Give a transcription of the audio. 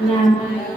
Amen.